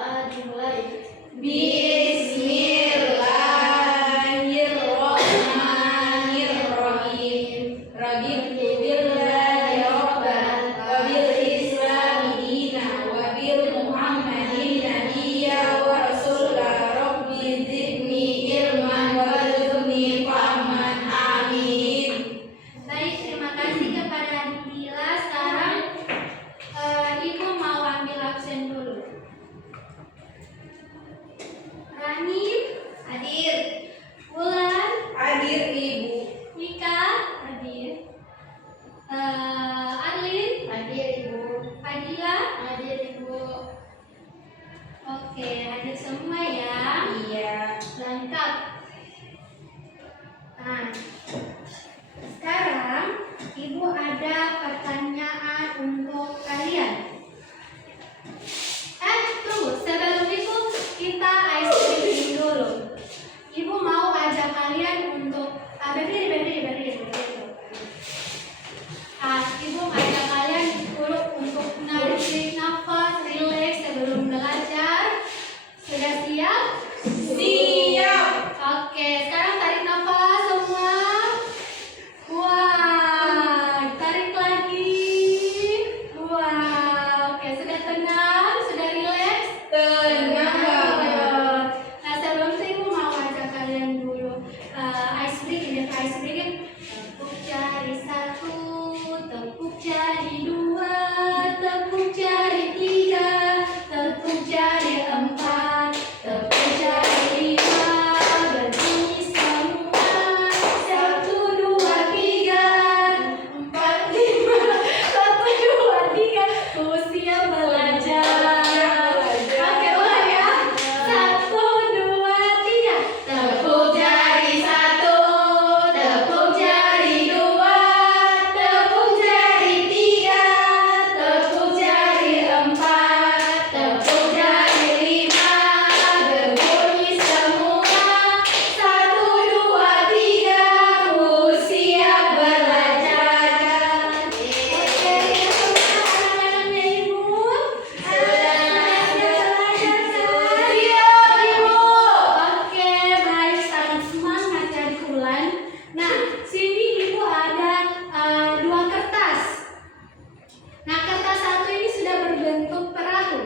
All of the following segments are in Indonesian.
berdoa dimulai. Bismillahirrahmanirrahim. Raditu billahi rabban wa bil islami dinan wa bil muhammadin nabiyya wa rasulah. Rabbi zidni ilman warzuqni fahman. Amin. Baik, terima kasih kepada Adik Dila. Sekarang Ibu mau ambil absen dulu. Rani hadir. Wulan Hadir Ibu. Mika hadir. Arlin Hadir Ibu. Adila Hadir Ibu. Oke, hadir semua ya. Iya. Lengkap. Nah, sekarang Ibu ada pertanyaan untuk kalian. Tunggu, sebelum itu kita ice breaking dulu. Ibu mau ajak kalian untuk berdiri. Ibu ajak kalian dulu untuk narik nafas, relax sebelum belajar. Sudah siap? Siap. Oke, sekarang tarik nafas semua. Wah, tarik lagi. Wah, oke, sudah tenang, sudah relax. Tenang banget. Nah, sebelum itu Ibu mau ajak kalian dulu ice breaking. Tepuk jari 1, tepuk jari 2, tepuk jari 3, tepuk jari 4, tepuk jari 5, berdiri semua. 1, 2, 3, 4, 5, 1, 2, 3, usia belajar. Oke, ulang ya. 1, 2, 3, tepuk jari 1, tepuk jari 2, tepuk jari 3, tepuk jari 4, tepuk jari 5, berbunyi semua. 1, 2, 3, usia belajar. Oke, anak-anaknya Ibu. Siap, Ibu. Oke, baik, sangat semangat ya Adik Wulan. Nah, sini Ibu ada 2 kertas. Nah, kertas satu ini sudah berbentuk perahu.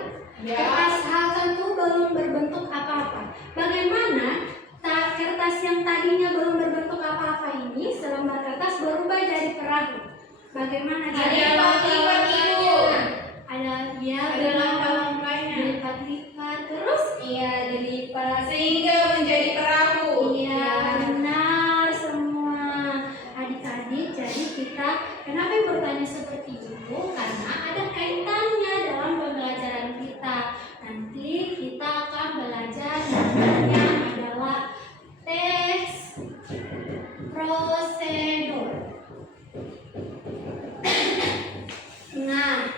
Ya. Kertas satu belum berbentuk apa-apa. Bagaimana kertas yang tadinya belum berbentuk apa-apa ini selembar kertas berubah jadi perahu? Bagaimana Ada cara lipat-lipat, Ibu. Ada ya, Ada langkah-langkahnya. lipat-lipat terus. Iya, dilipat sehingga menjadi perahu. Iya, benar semua adik-adik. Jadi kenapa Ibu bertanya seperti itu? Karena ada kaitannya dalam pembelajaran kita. Nanti kita akan belajar namanya adalah teks prosedur. Nah,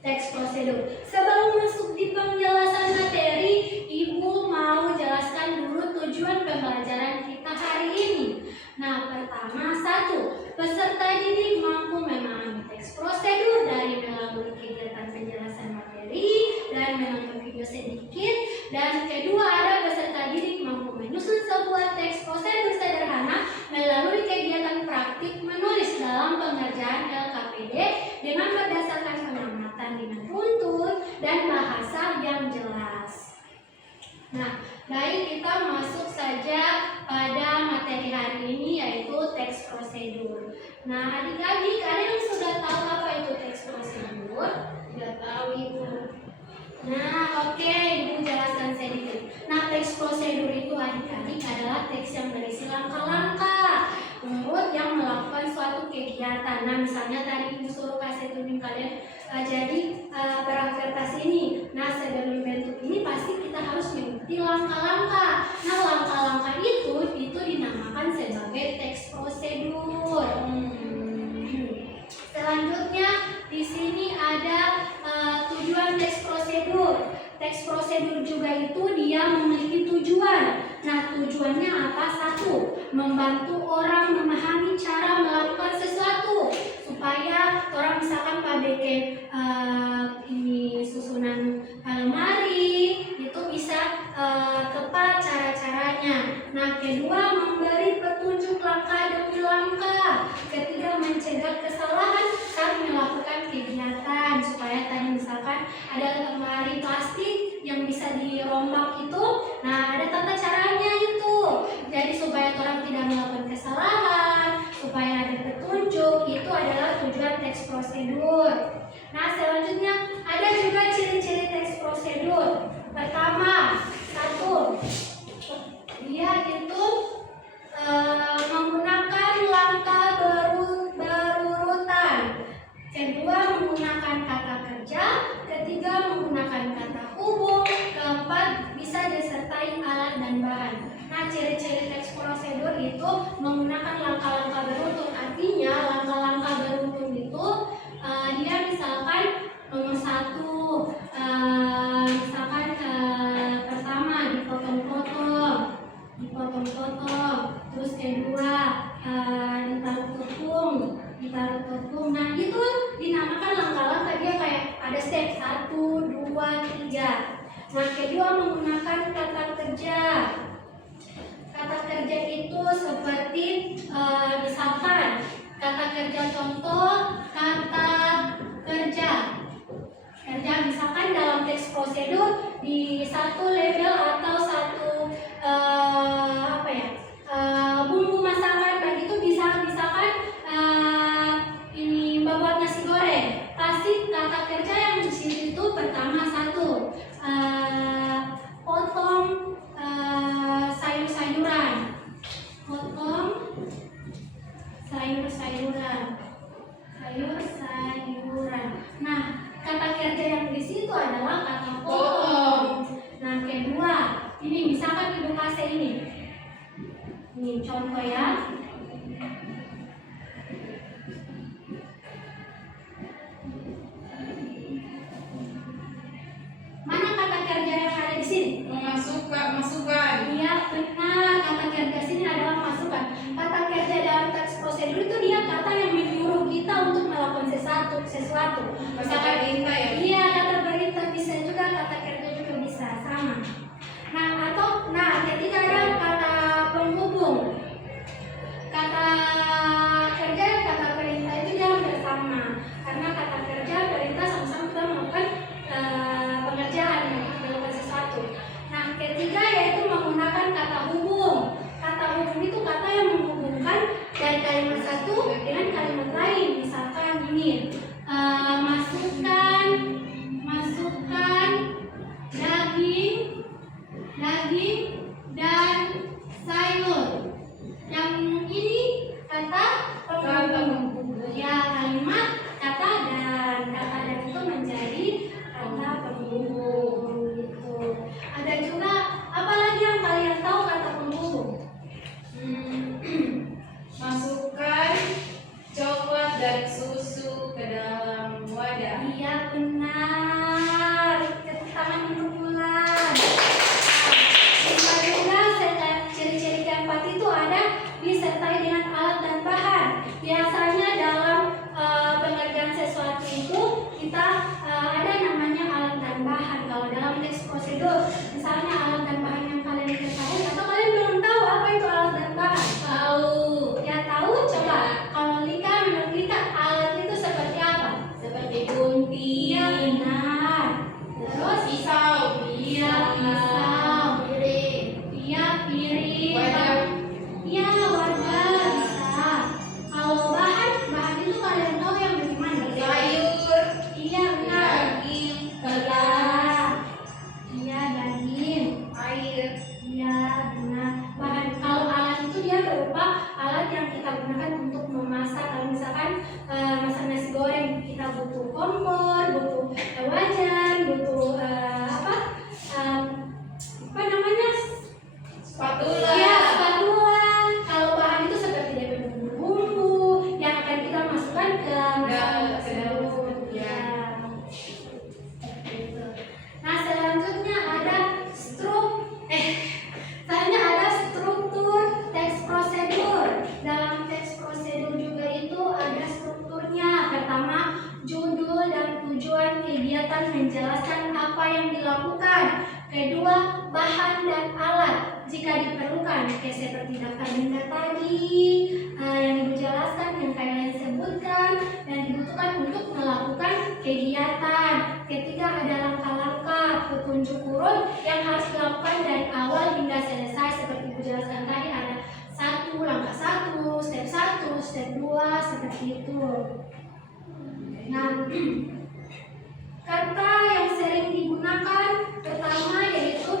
teks prosedur. Sebelum masuk di penjelasan materi, Ibu mau jelaskan dulu tujuan pembelajaran kita hari ini. Nah, pertama, 1, peserta didik mampu memahami teks prosedur dari melalui kegiatan penjelasan materi dan menonton video sedikit. Dan kedua, ada peserta didik mampu menyusun sebuah teks prosedur sederhana melalui kegiatan praktik menulis dalam pengerjaan LKPD dengan berdasarkan pengamatan dengan runtun dan bahasa yang jelas. Nah, baik, kita masuk saja pada materi hari ini yaitu teks prosedur. Nah, adik-adik, kalian sudah tahu apa itu teks prosedur? Sudah tahu, Ibu. Nah, oke, Ibu jelaskan sedikit. Nah, teks prosedur itu adik-adik adalah teks yang berisi langkah-langkah urut yang melakukan suatu kegiatan. Nah, misalnya tadi Ibu suruh kasih tunjuk kalian jadi perahu kertas ini. Nah, sebelum bentuk ini pasti kita harus mengikuti langkah-langkah. Nah, langkah-langkah itu dinamakan sebagai teks prosedur. Selanjutnya di sini ada tujuan teks prosedur. Teks prosedur juga itu dia memiliki tujuan. Nah, tujuannya apa? 1, membantu orang memahami cara melakukan sesuatu supaya orang misalkan bikin ini susunan lemari itu bisa tepat cara-caranya. Nah, kedua, memberi petunjuk langkah demi langkah. Ketiga, mencegah kesalahan saat melakukan kegiatan, supaya tadi misalkan ada lemari plastik yang bisa dirombak itu, nah ada tata caranya itu. Jadi supaya orang tidak melakukan kesalahan, supaya ada petunjuk, itu adalah tujuan teks prosedur. Nah, selanjutnya ada juga ciri-ciri teks prosedur. Pertama, satu, dia itu menggunakan langkah berurutan. Kedua, menggunakan kata kerja. Ketiga, menggunakan kata hubung. Keempat, bisa disertai alat dan bahan. Nah, ciri-ciri teks prosedur itu menggunakan langkah-langkah beruntun. Artinya, langkah-langkah beruntun itu dia misalkan nomor satu, misalkan pertama dipotong-potong, terus kedua ditaruh tepung. Nah, itu dinamakan langkah-langkah, dia kayak ada step 1, 2, 3. Nah, kedua, menggunakan kata kerja. Kata kerja itu seperti misalkan kata kerja contoh, kata kerja misalkan dalam teks prosedur di satu level atau satu bumbu masakan, begitu bisa misalkan ini membuat nasi goreng, pasti kata kerja yang di sini itu pertama satu, potong sayur-sayuran, Nah, kata kerja yang di situ adalah kata potong. Nah, kedua, ini misalkan ibu kasih ini contoh ya. Mana kata kerja yang ada di sini? Masukan. Iya, benar. Kata kerja sini adalah masukan. Kata kerja dalam teks prosedur itu dia kata yang menyuruh kita untuk melakukan sesuatu. Kata perintah ya? Iya, kata perintah bisa juga, kata kerja juga bisa, sama. Nah, ketika ada kata penghubung, kata kerja dan kata perintah itu dia bersama. Karena kata kerja, perintah sama-sama kita melakukan pengerjaan, melakukan sesuatu. Nah, ketiga yaitu menggunakan kata hubung. Kata hubung itu kata yang menghubungkan dari kalimat satu dengan kalimat lain. Misalkan ini, masukkan daging dan sayur. Yang ini kata penghubung. Ya, kalimat kata dan itu menjadi kata penghubung gitu. Ada juga apalagi yang kalian tahu kata penghubung? Masukkan coklat dan susu ke dalam wadah. Iya, benar. Tepuk tangan untuk Bulan. Nah, ciri-ciri keempat itu ada disertai dengan alat dan bahan. Biasanya dalam pengerjaan sesuatu itu kita ada namanya alat dan bahan. Kalau dalam teks prosedur, misalnya alat dan bahan yang kalian ketahui atau kalian belum tahu apa itu alat dan bahan? Tahu? Ya, tahu? Coba. Kalau Lika, menurut Lika, alat itu seperti apa? Seperti gunting. Iya, benar. Terus Pisau. iya, pisau. Piring. Iya, piring. Wadah. Iya, wadah bisa. Kalau bahan itu kalian tahu yang bagaimana? Sayur. Iya, benar. Daging. Iya, daging. jika diperlukan, kayak seperti daftar minta tadi, yang Ibu jelaskan, yang kalian sebutkan, dan dibutuhkan untuk melakukan kegiatan. Ketiga, ada langkah-langkah petunjuk urut yang harus dilakukan dari awal hingga selesai, seperti Ibu jelaskan tadi, ada langkah 1, step 1, step 2, seperti itu. Nah, kata yang sering digunakan pertama yaitu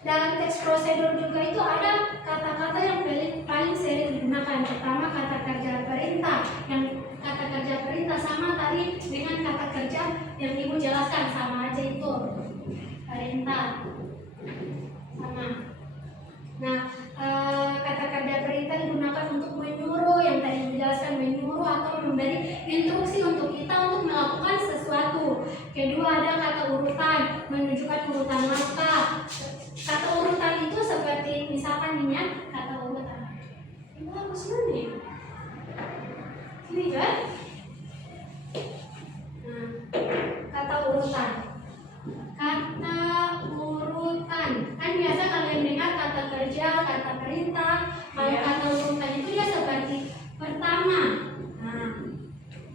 dalam teks prosedur juga itu ada kata-kata yang paling sering digunakan. Pertama, kata kerja perintah. Yang kata kerja perintah sama tadi dengan kata kerja yang Ibu jelaskan, sama aja itu. Perintah sama. Nah, kata kerja perintah digunakan untuk menyuruh, yang tadi dijelaskan, menyuruh atau memberi instruksi untuk kita untuk melakukan sesuatu. Kedua, ada kata urutan, menunjukkan urutan langkah. Kata urutan itu seperti misalkan ini ya, kata urutan. Ibu harus mana ya? Ini kan? Nah, kata urutan. Kata urutan. Kan biasa kalian dengar kata kerja, kata perintah. Kalau kata urutan itu dia seperti pertama. Nah,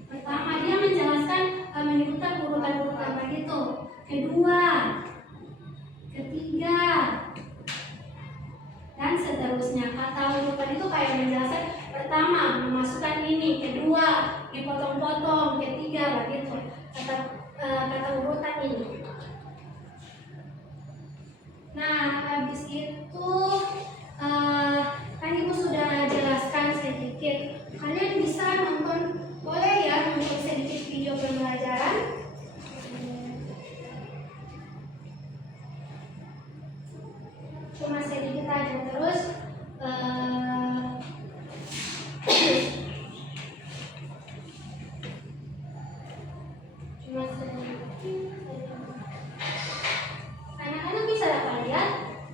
pertama dia menjelaskan, menyebutkan urutan-urutan begitu. Kedua, ketiga, dan seterusnya. Kata urutan itu kayak menjelaskan pertama memasukkan ini, kedua dipotong-potong, ketiga begitu. Kata urutan ini. Nah, habis itu kan Ibu sudah jelaskan sedikit. Kalian bisa nonton, boleh ya nonton sedikit video pembelajaran. Cuma sedikit aja, terus cuma sedikit. Anak-anak bisa dapat lihat?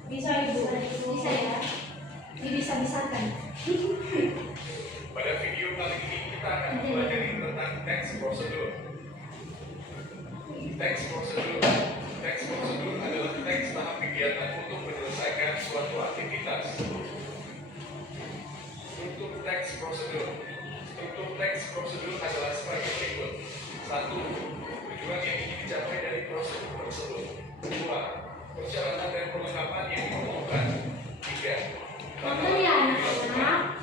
Bisa Ibu, bisa ya? Bisa-bisakan. Pada video kali ini kita akan belajar tentang teks prosedur. Teks prosedur adalah teks tahap kegiatan untuk menyelesaikan suatu aktivitas. Struktur teks prosedur adalah sebagai berikut. 1. Tujuan yang ingin dicapai dari prosedur tersebut. 2. Persyaratan dan perlengkapan yang diperlukan. 3. Nonton ya anak-anak.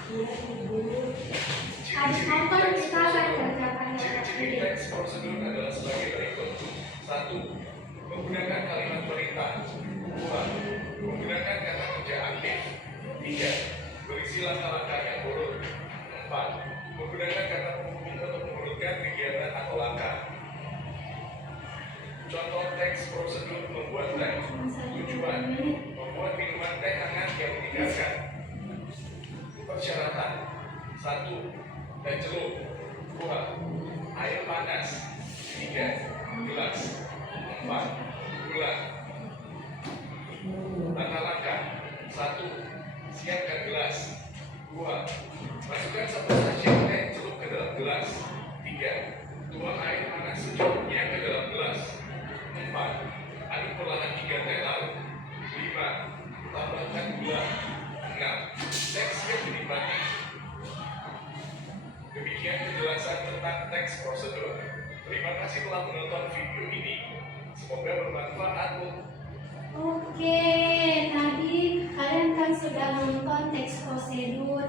Habis nonton kita akan kerjakan. Ciri-ciri teks prosedur adalah sebagai berikut. 1. Menggunakan kalimat perintah. 2. Menggunakan kata kerja aktif. 3. Berisi langkah-langkah yang urut. 4. Menggunakan kata penghubung untuk mengurutkan kegiatan atau langkah. Contoh teks prosedur membuat teh. Tujuan: membuat minuman teh hangat yang menyegarkan. Persyaratan: 1. Teh celup. 2. Air panas. 3. Gelas. 4. Gula. Langkah-langkah: 1. Siapkan gelas. 2. Masukkan 1 sachet teh celup ke dalam gelas. 3. Tuang air panas secukupnya ke dalam gelas. 4. Aduk perlahan hingga teh larut. 5. Tambahkan gula. 6. Teks siap dinikmati. Demikian penjelasan tentang teks prosedur. Terima kasih telah menonton video ini. Semoga bermanfaat. Oke, tadi kalian kan sudah nonton teks prosedur.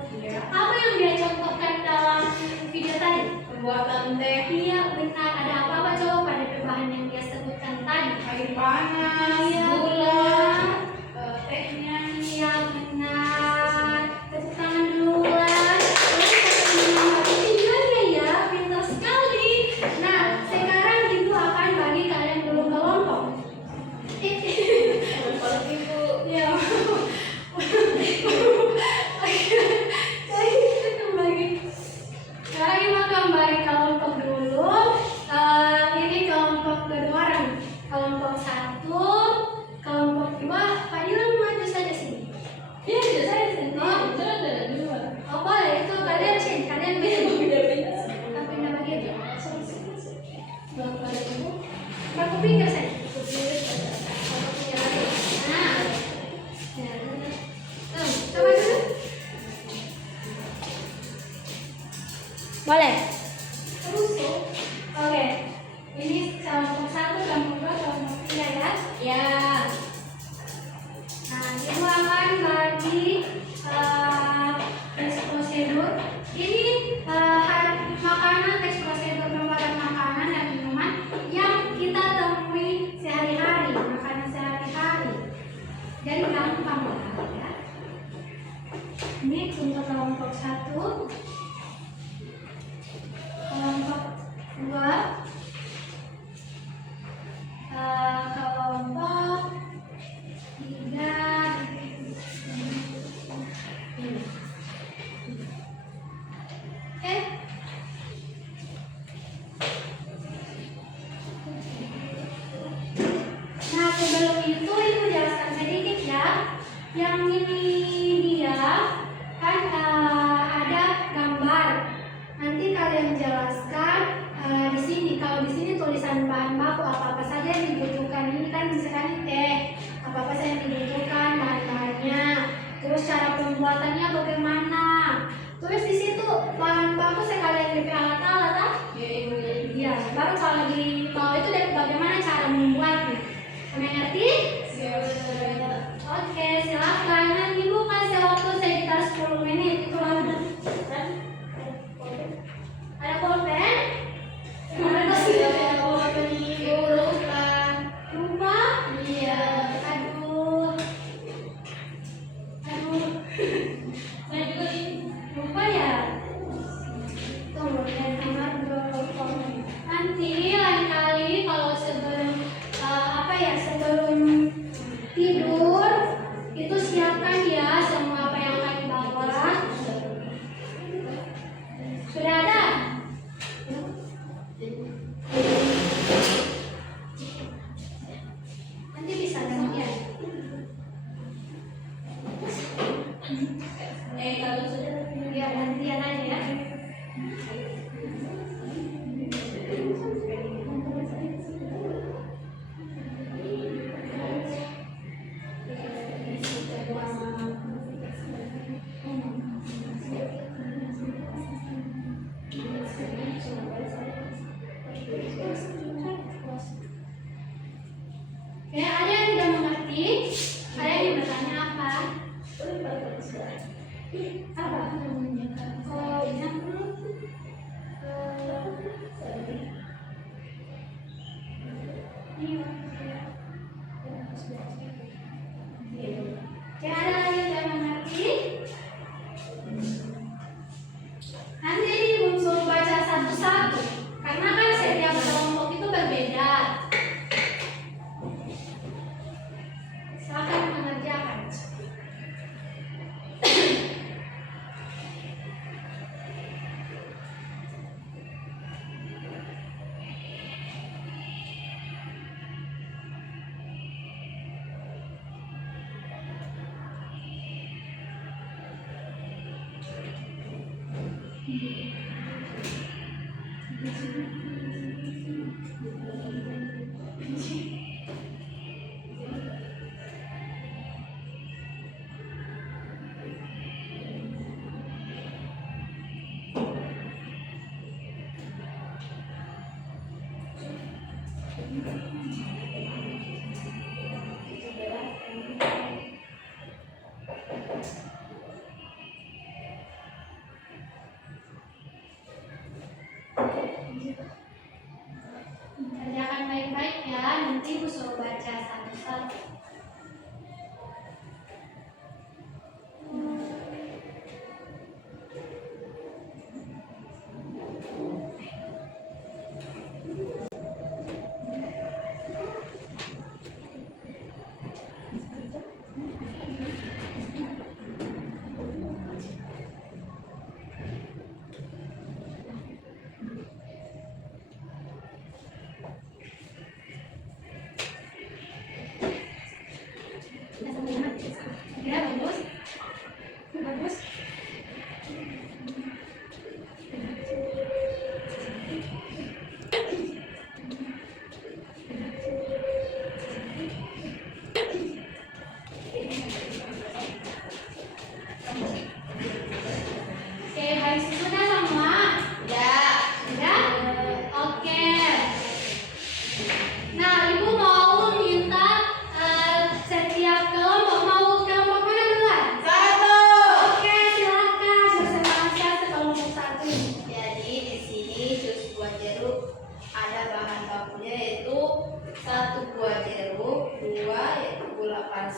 Apa yang dia contohkan dalam video tadi? Pembuatan teh. Iya benar. Ada apa-apa coba pada bahan yang dia sebutkan tadi? Air panas, Iya, gula, benar. tehnya. Iya benar. Tepuk tangan duluan. Tinggalnya ya, pintar sekali. Nah, sekarang Ibu akan bagi kalian dulu kelompok. Kalau Ibu. Ya. Saya kembali. Sekarang Ibu akan bagi kelompok dulu. Ini kelompok kedua, kelompok 1, kelompok 2. Pak Dilan maju saja sini. Iya, saya sendiri. Oh. Itu ada dua. Oh boleh, itu kalian sini, kalian Beda-beda. pindah begitu. Bapak pinggir saja. Bapak pinggir lagi. Nah, coba dulu. Boleh. Terus, oke. Ini kelompok 1, kelompok 2, kelompok 3 ya. Ya. Nah, ibu akan bagi teks prosedur. Ini makanan, teks prosedur pembuatan makanan dan minuman yang kita temui sehari-hari, makanan sehari-hari. Jadi gampang lah ya. Ini untuk kelompok 1, kelompok 2, kelompok 3. Oke. Nah, sebelum itu ibu jelaskan sedikit ya. Yang ini dia kan ada gambar. Nanti kalian jelaskan di sini. Kalau di sini tulisan bahan baku apa-apa saja yang dibutuhkan. Ini kan misalkan teh, apa-apa saja yang dibutuhkan bahan-bahannya. Terus cara pembuatannya bagaimana. Terus di situ bahan baku sekalian DP alat-alat ah. Iya, baru kalau di bawah itu bagaimana cara membuatnya. Kalian ngerti? Oke, silakan. Nanti ibu kasih waktu sekitar 10 menit. Itu ada pulpen? Ada pulpen ibu lupa? Iya. Aduh. Saya juga lupa ya. Tunggu, dan nomor 20. Nanti lain kali kalau sebelum sebelum tidur itu siapkan ya semua apa yang akan dibawa. Sudah ada? Nanti bisa gantian. Kalau sudah Ya gantian aja ya. Oke, ada yang tidak mengerti? Ada yang bertanya apa? Apa? Oh, yang Oke, ada lagi yang tidak mengerti? Nanti ibu suruh baca satu-satu, karena kan setiap kelompok itu berbeda. Silakan mengerjakan. Kerjakan baik-baik ya, nanti ibu suruh baca satu-satu.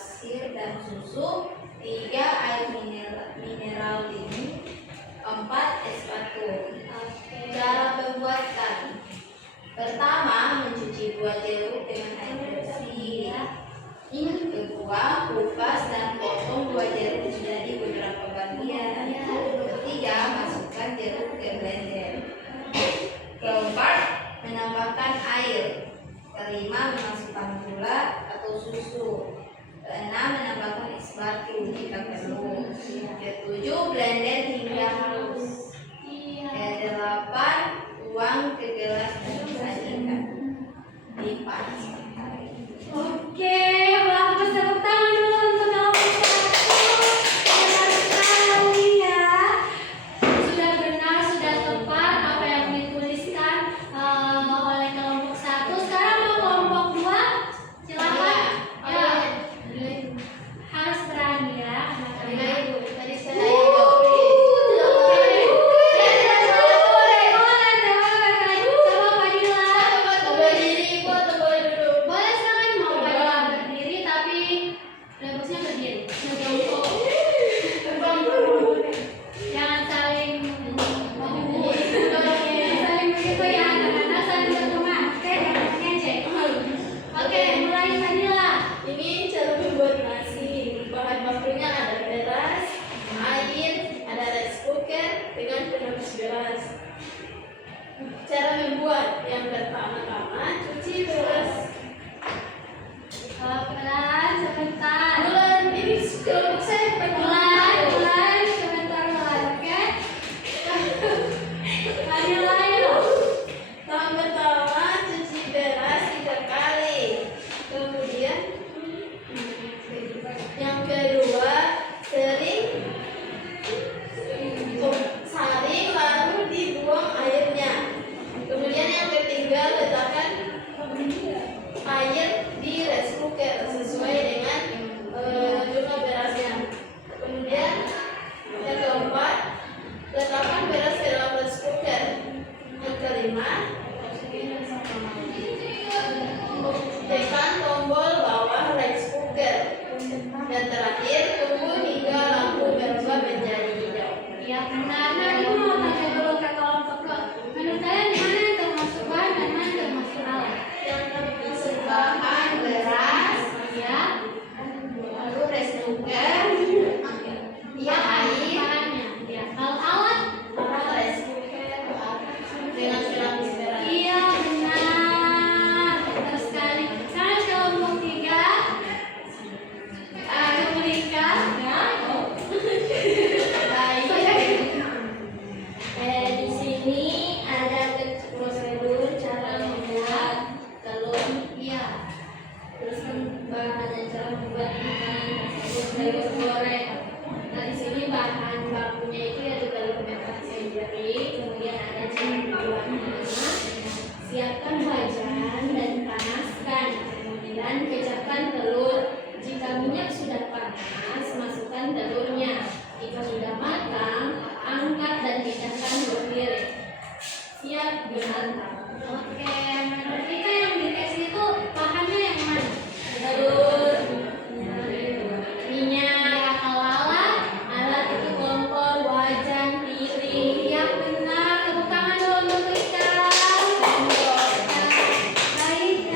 pasir dan susu, 3 air mineral dingin, 4 es batu. Cara pembuatan: pertama, mencuci buah jeruk dengan air bersih. Kedua, kupas dan potong buah jeruk menjadi beberapa bagian. Ketiga, masukkan jeruk ke blender. Keempat, menambahkan air. Kelima, memasukkan gula atau susu. Keenam, menambahkan es batu jika perlu. Ketujuh, blender hingga halus. Kedelapan, tuang ke gelas dan sajikan. Dipanas matahari. Oke, wah, kita tepuk tangan dulu untuk kelompok 1. Benar sekali ya. Sudah benar, sudah tepat apa yang dituliskan oleh kelompok 1. Sekarang mau kelompok 2. Silakan. Ya. Harus berani ya, anak-anak. Tadi saya cara membuat. Yang pertama-tama cuci beras. Pelan, sebentar. Bulan ini kelompok saya Pelan, sebentar, oke? Fadila, yuk. Tahap pertama cuci beras 3 kali. Kemudian yang kedua saring lalu dibuang airnya. Kemudian yang ketiga letakkan air di rice cooker sesuai dengan jumlah berasnya. Kemudian yang keempat, letakkan beras ke dalam rice cooker. Yang kelima, tekan tombol bawah rice cooker. Dan terakhir, tunggu hingga lampu berubah menjadi hijau. Ya benar. Nah, ibu mau tanya dulu ke kelompok 2. Menurut kalian mana yang termasuk bahan dan mana yang termasuk alat? Yang termasuk bahan beras, Ya. lalu rice cooker, ya air, Bahannya. Ya. Kalau alat? rice cooker dengan silapis beras. Iya benar. Benar sekali. Sekarang kelompok 3. Kemudian ya. Di sini ada prosedur cara membuat telur. Iya. Terus bahan dan cara membuat makanan tersebut telur goreng. Nah, di sini bahan bakunya itu yaitu telur merah yang jernih. Kemudian ada cara membuatnya. Siapkan wajan dan panaskan. Kemudian kecapkan telur. Jika minyak sudah panas, masukkan telurnya. Jika sudah matang, angkat dan pecahkan berpiring. Siap disantap. Oke, menurut kita yang di tes itu bahannya yang mana? Telur, minyak, Ya, kalau alat, alat itu kompor, wajan, piring, yang benar. Tepuk tangan dulu untuk kita. sendok. Baik,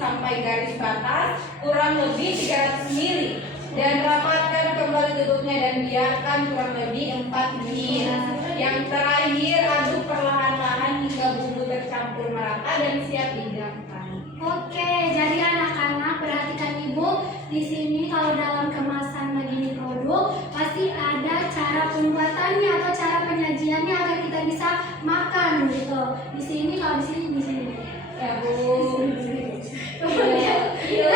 sampai garis batas kurang lebih 300 mili dan rapatkan kembali tutupnya dan biarkan kurang lebih 4 menit. Yang terakhir aduk perlahan-lahan hingga bumbu tercampur merata dan siap dihidangkan. Oke, jadi anak-anak perhatikan ibu di sini kalau dalam kemasan begini produk pasti ada cara pembuatannya atau cara penyajiannya agar kita bisa makan gitu. Di sini kalau di sini. Ya Bu. Kemudian, ya.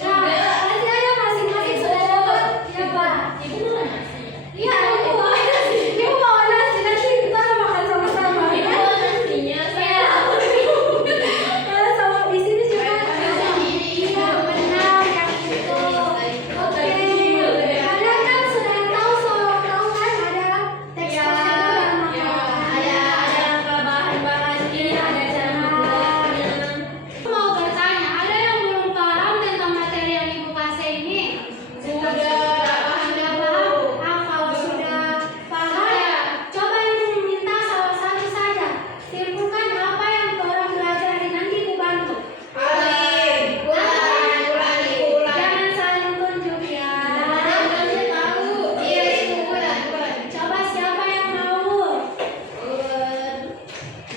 Nah, pasti aja masing-masing sudah dapat. Ya Pak. Ibu makan nasi. Iya, ibu mau nasi. Ibu mau nasi nanti kita makan sama-sama. Ibu Ya. makan nasinya saya. Sama di sini juga. Iya, benar yang itu. Oke. Kalian kan sudah tahu kan ada teks Ya, prosedur ya, yang ada bahan-bahannya, ada cara membuatnya. mau bertanya, ada yang belum paham tentang materi yang ibu kasih ini? Sudah paham, Sudah Bu. paham? Ah, kalau sudah paham, coba ibu minta salah satu saja. Simpulkan apa yang orang belajar hari nanti ibu bantu. Alif. Ulangi. Jangan saling tunjuk ya. Saya tahu. Iya, Ibu, ulang. Coba siapa yang mau?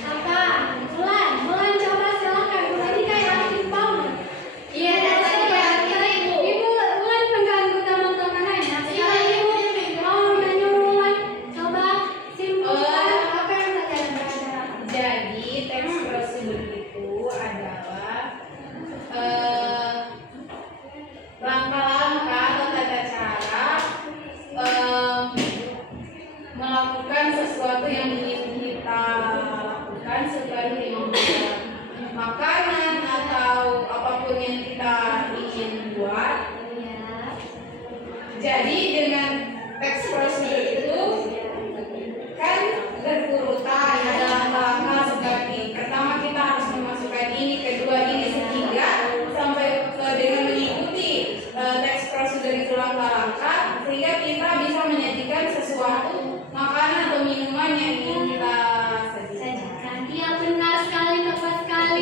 Apa? Bulan coba silakan. Bulan ini kayak aktif banget. Iya, dari tadi ya, Ibu. Ibu, Bulan mengganggu teman-teman lain. Nah, Iya, sekarang Ibu. Ibu mau menyuruh Bulan coba simpulkan apa yang kalian belajar. Jadi teks prosedur itu adalah langkah-langkah atau tata cara melakukan sesuatu yang ingin kita lakukan sebagai membuat makanan atau apapun yang kita ingin buat. Ya. Jadi dengan teks prosedur itu kan berurutan, ada langkah seperti pertama kita harus memasukkan ini, kedua ini, ketiga sampai dengan mengikuti teks prosedur itu langkah-langkah sehingga kita bisa menyajikan sesuatu makanan atau minuman yang ingin kita sajikan. Sajikan. Iya benar sekali, tepat sekali.